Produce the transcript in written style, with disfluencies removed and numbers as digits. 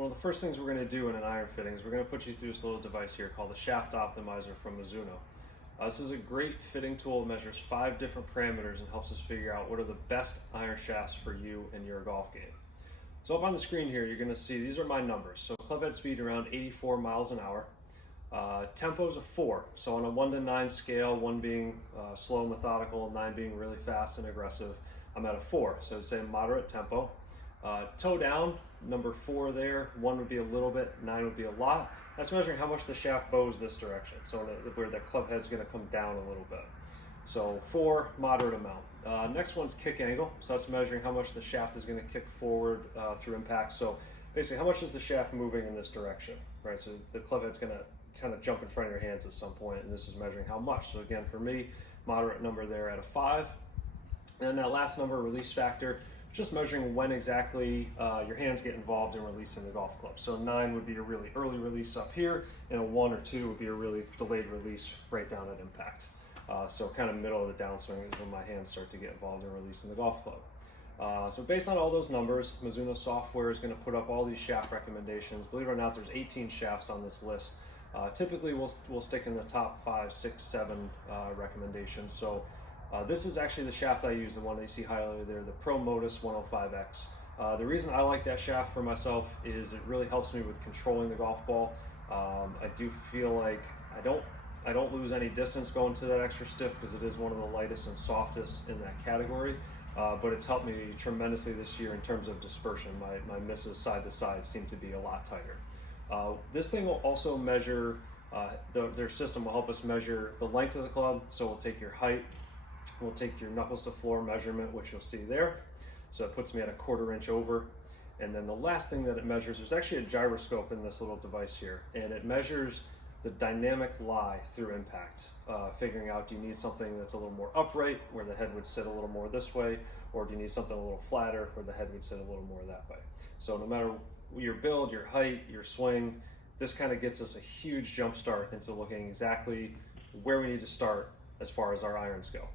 One of the first things we're going to do in an iron fitting is we're going to put you through this little device here called the Shaft Optimizer from Mizuno. This is a great fitting tool. It measures 5 different parameters and helps us figure out what are the best iron shafts for you in your golf game. So up on the screen here, you're going to see these are my numbers. So club head speed around 84 miles an hour. Tempo is a 4. So on a 1 to 9 scale, 1 being slow and methodical, 9 being really fast and aggressive, I'm at a 4. So I'd say moderate tempo. Toe down, number 4 there, 1 would be a little bit, 9 would be a lot. That's measuring how much the shaft bows this direction, so where the club head's going to come down a little bit. So 4, moderate amount. Next one's kick angle, so that's measuring how much the shaft is going to kick forward through impact. So basically, how much is the shaft moving in this direction, right? So the club head's going to kind of jump in front of your hands at some point, and this is measuring how much. So again, for me, moderate number there at a 5. And then that last number, release factor, just measuring when exactly your hands get involved in releasing the golf club. So 9 would be a really early release up here, and a 1 or 2 would be a really delayed release right down at impact. So kind of middle of the downswing is when my hands start to get involved in releasing the golf club. So based on all those numbers, Mizuno software is going to put up all these shaft recommendations. Believe it or not, there's 18 shafts on this list. Typically, we'll stick in the top 5, 6, 7 recommendations. So this is actually the shaft I use, the one that you see highlighted there, the Pro Modus 105X. The reason I like that shaft for myself is it really helps me with controlling the golf ball. I do feel like I don't lose any distance going to that extra stiff because it is one of the lightest and softest in that category. But it's helped me tremendously this year in terms of dispersion. My misses side to side seem to be a lot tighter. This thing will also measure, their system will help us measure the length of the club. So we'll take your height, we'll take your knuckles to floor measurement, which you'll see there. So it puts me at a 1/4 inch over. And then the last thing that it measures, there's actually a gyroscope in this little device here, and it measures the dynamic lie through impact, figuring out, do you need something that's a little more upright, where the head would sit a little more this way, or do you need something a little flatter, where the head would sit a little more that way. So no matter your build, your height, your swing, this kind of gets us a huge jump start into looking exactly where we need to start as far as our irons go.